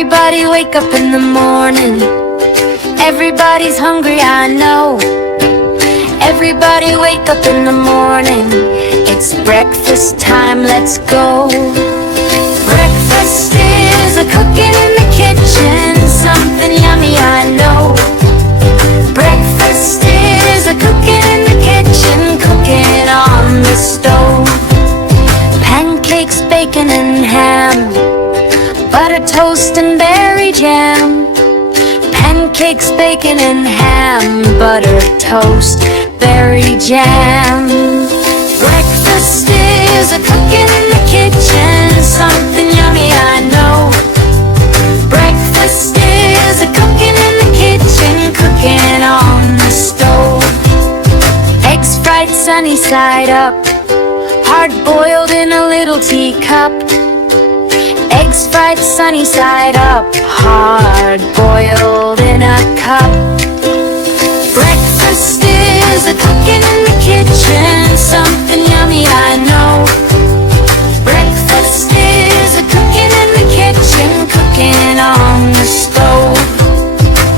Everybody wake up in the morning. Everybody's hungry, I know. Everybody wake up in the morning. It's breakfast time, let's go. Breakfast is a cooking in the kitchen, something yummy, I know. Breakfast is a cooking in the kitchen, cooking on the stove. Pancakes, bacon and ham, butter toast and berry jam. Pancakes, bacon and ham, butter toast, berry jam. Breakfast is a cooking in the kitchen, something yummy, I know. Breakfast is a cooking in the kitchen, cooking on the stove. Eggs fried sunny side up, hard-boiled in a little teacup. Eggs fried sunny side up, hard-boiled in a cup. Breakfast is a cooking in the kitchen, something yummy, I know. Breakfast is a cooking in the kitchen, cooking on the stove.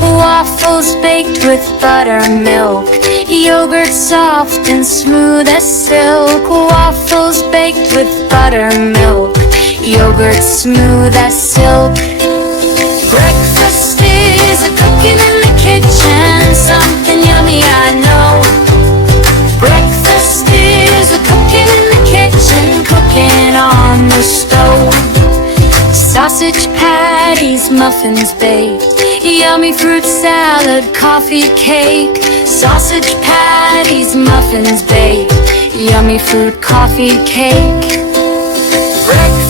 Waffles baked with buttermilk, yogurt soft and smooth as silk. Waffles baked with buttermilk, yogurt smooth as silk. Breakfast is a cooking in the kitchen, something yummy, I know. Breakfast is a cooking in the kitchen, cooking on the stove. Sausage patties, muffins baked, yummy fruit salad, coffee cake. Sausage patties, muffins baked, yummy fruit coffee cake. Breakfast